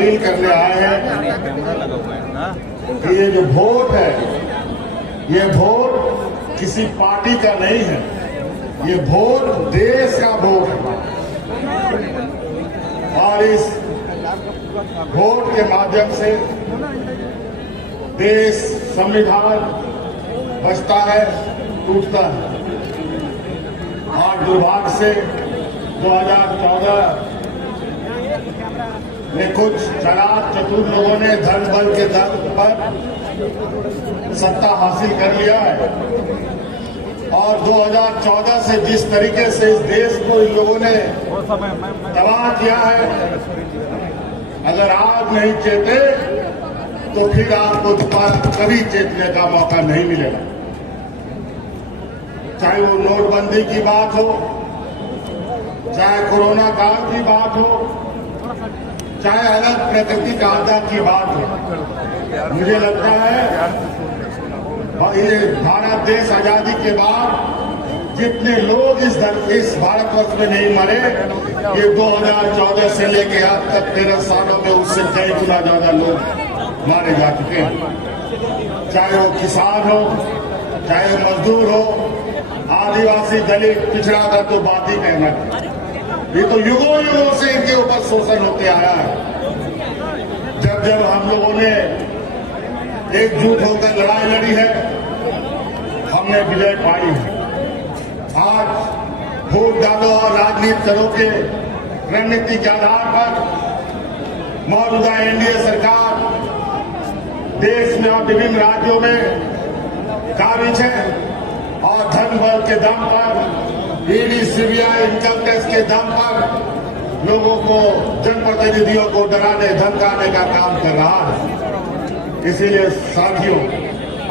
Appeal करने आए हैं कि ये जो वोट है, ये वोट किसी पार्टी का नहीं है, ये वोट देश का वोट है। और इस वोट के माध्यम से देश, संविधान बचता है, टूटता है। और दुर्भाग्य से 2014 में कुछ चालाक चतुर लोगों ने धन बल के दम पर सत्ता हासिल कर लिया है। और 2014 से जिस तरीके से इस देश को इन लोगों ने तबाह किया है, अगर आज नहीं चेते तो फिर आपको दोबारा कभी चेतने का मौका नहीं मिलेगा। चाहे वो नोटबंदी की बात हो, चाहे कोरोना काल की बात हो, चाहे अलग प्राकृतिक आपदा की बात हो। मुझे लगता है ये भारत देश आजादी के बाद जितने लोग इस भारतवर्ष में नहीं मरे, ये 2014 से लेकर अब तक 13 सालों में उससे कई गुना ज्यादा लोग मारे जा चुके हैं। चाहे वो किसान हो, चाहे वो मजदूर हो, आदिवासी, दलित, पिछड़ा का तो बात ही कहना। ये तो युगों युगों से इनके ऊपर शोषण होते आया है। जब जब हम लोगों ने एकजुट होकर लड़ाई लड़ी है, हमने विजय पाई है। आज वोट डालो और राजनीति करो के रणनीति के आधार पर मौजूदा एनडीए सरकार देश में और विभिन्न राज्यों में काबिज है। और धन बल के दम पर, ईडी, सीबीआई, इनकम टैक्स के दम पर लोगों को, जनप्रतिनिधियों को डराने धमकाने का काम कर रहा है। इसीलिए साथियों,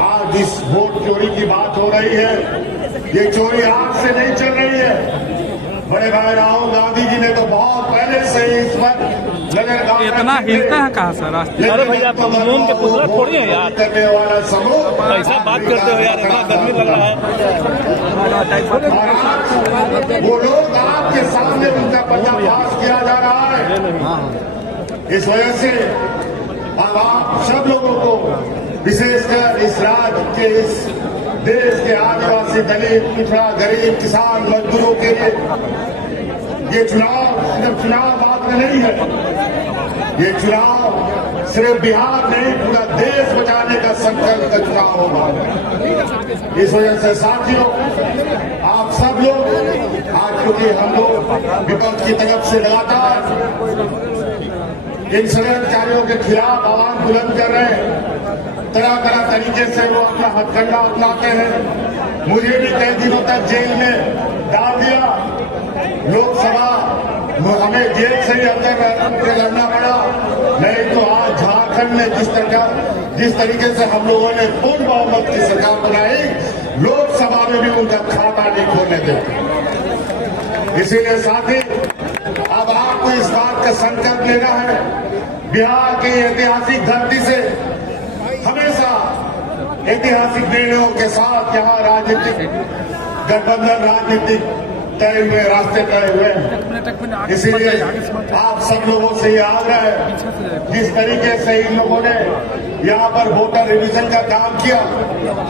आज इस वोट चोरी की बात हो रही है, ये चोरी आज से नहीं चल रही है। बड़े भाई राहुल गांधी जी ने तो बहुत पहले से ही इस वक्त नगर इतना हिलता है कहाँ सर? अरे भैया, आप कानून के पुतला थोड़ी है यार, करने वाला समूह ऐसा बात करते हो यार, इतना गर्मी लग रहा है। वो लोग आपके सामने उनका पर्दाफाश किया जा रहा है। इस वजह से अब आप सब लोगों को, विशेषकर इस राज्य के, इस देश के आदिवासी, दलित, पिछड़ा, गरीब, किसान, मजदूरों के लिए ये चुनाव सिर्फ चुनाव मात्र नहीं है। ये चुनाव सिर्फ बिहार नहीं, पूरा देश बचाने का संकल्प का चुनाव होगा। इस वजह से साथियों, आप सब लोग आज, क्योंकि हम लोग विपक्ष की तरफ से लगातार इन षड्यंत्रकारियों के खिलाफ आवाज बुलंद कर रहे हैं, तरह तरह तरीके से वो अपना हथकंडा अपनाते हैं। मुझे भी कई दिनों तक जेल में डाल दिया। लोकसभा हमें जेल से ही अंदर लड़ना पड़ा। नहीं तो आज झारखंड में जिस तरीके से हम लोगों ने पूर्ण बहुमत की सरकार बनाई, लोकसभा में भी उनका खाता नहीं खोलने देते। इसीलिए साथी, अब आपको इस बात का संकल्प लेना है, बिहार की ऐतिहासिक धरती से हमेशा ऐतिहासिक निर्णयों के साथ यहाँ राजनीतिक गठबंधन, राजनीतिक तय हुए, रास्ते तय हुए। इसीलिए आप सब लोगों से ये आग्रह है, जिस तरीके से इन लोगों ने यहाँ पर वोटर रिवीजन का काम किया,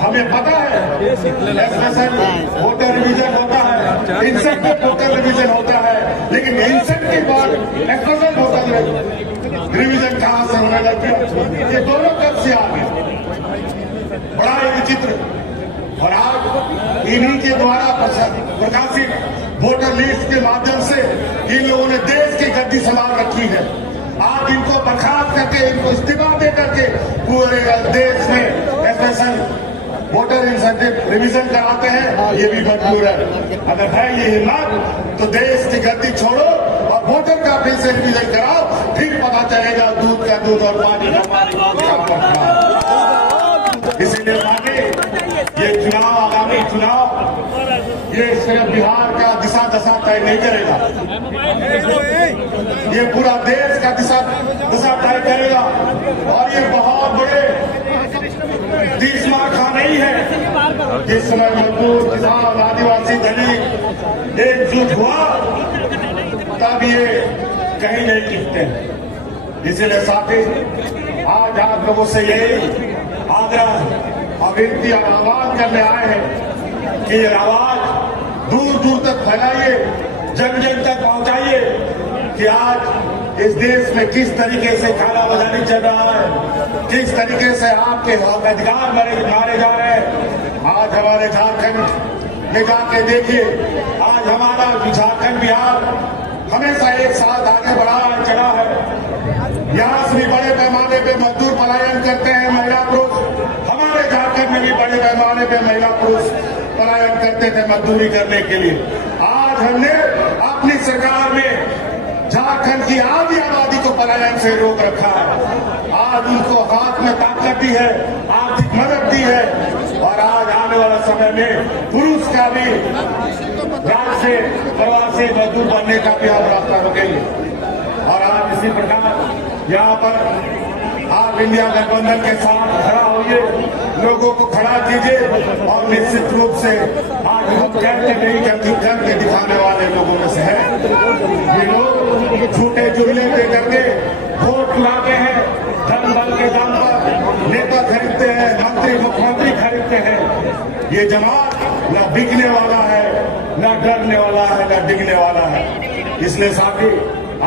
हमें पता है स्पेशल वोटर रिवीजन होता है, इंसेंटिव वोटर रिवीजन होता है, लेकिन इंसेंटिव और स्पेशल वोटर रिवीजन कहाँ से होने लग गया? ये दोनों कब से आ गए? बड़ा ही विचित्र। और आज इन्हीं के द्वारा प्रकाशित वोटर लिस्ट के माध्यम से इन लोगों ने देश की गद्दी संभाल रखी है। आज इनको बर्खास्त करके, इनको इस्तीफा दे करके पूरे देश में स्पेशल वोटर इंसेंटिव रिवीजन कराते हैं। ये भी मंजूर है। अगर है ये हिम्मत तो देश की गद्दी छोड़ो और वोटर का फिर से रिवीजन कराओ, फिर पता चलेगा दूध का दूध और पानी का पानी। इसीलिए ये चुनाव, आगामी चुनाव, ये सिर्फ बिहार का दिशा दशा तय नहीं करेगा, ये पूरा देश का दिशा तय करेगा। और ये बहुत बड़े तीसरा खा नहीं है। जिस समय मजदूर, किसान, आदिवासी, दलित एकजुट हुआ, तब ये कहीं नहीं टिकते हैं। इसीलिए साथी आज आप लोगों से यही आग्रह और विनती और आह्वान करने आए हैं कि ये आवाज दूर दूर तक फैलाइए, जन जन तक पहुंचाइए कि आज इस देश में किस तरीके से कालाबाजारी चल रहा है, किस तरीके से आपके अधिकार मारे जा रहे हैं। आज हमारे झारखंड में जाके देखिए, आज हमारा झारखंड बिहार हमेशा एक साथ आगे बढ़ा चला है। यहाँ से भी बड़े पैमाने पे मजदूर पलायन करते हैं महिला पुरुष, हमारे झारखंड में भी बड़े पैमाने पे महिला पुरुष पलायन करते थे मजदूरी करने के लिए। आज हमने अपनी सरकार में झारखंड की आधी आबादी को पलायन से रोक रखा है। आज उनको हाथ में ताकत दी है, आर्थिक मदद दी है और आज आने वाला समय में पुरुष का भी राज्य से प्रवासी मजदूर बनने का भी हम रास्ता रोकेंगे। और आज इसी प्रकार यहाँ पर आप इंडिया गठबंधन के साथ खड़ा होइए, लोगों को खड़ा कीजिए और निश्चित रूप से आज हम कहते नहीं कि करके दिखाने वाले लोगों में से है। ये लोग झूठे जुमले दे करके वोट लाते हैं, धन बल के दाम पर नेता खरीदते हैं, मंत्री मुख्यमंत्री खरीदते हैं। ये जमात न बिकने वाला है, न डरने वाला है, न डिगने वाला है। इसलिए साथी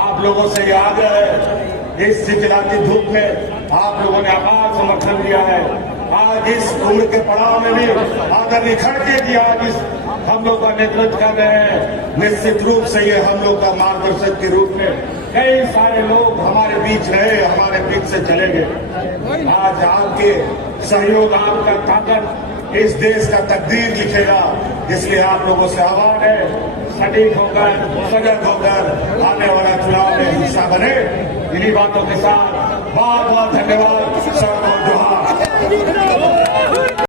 आप लोगों से ये आग्रह है, इस चिलचिलाती धूप में आप लोगों ने अपार समर्थन दिया है। आज इस उम्र के पड़ाव में भी आदरणीय खड़गे जी आज इस हम लोग का नेतृत्व कर रहे हैं। निश्चित रूप से ये हम लोग का मार्गदर्शक के रूप में कई सारे लोग हमारे बीच रहे, हमारे बीच से चले गए। आज आपके सहयोग, आपका ताकत इस देश का तकदीर लिखेगा। इसलिए आप लोगों से आह्वान है, सटीक होकर, सजग होकर आने वाला चुनाव में हिस्सा बने। इन्हीं बातों के साथ बहुत बहुत धन्यवाद। सबको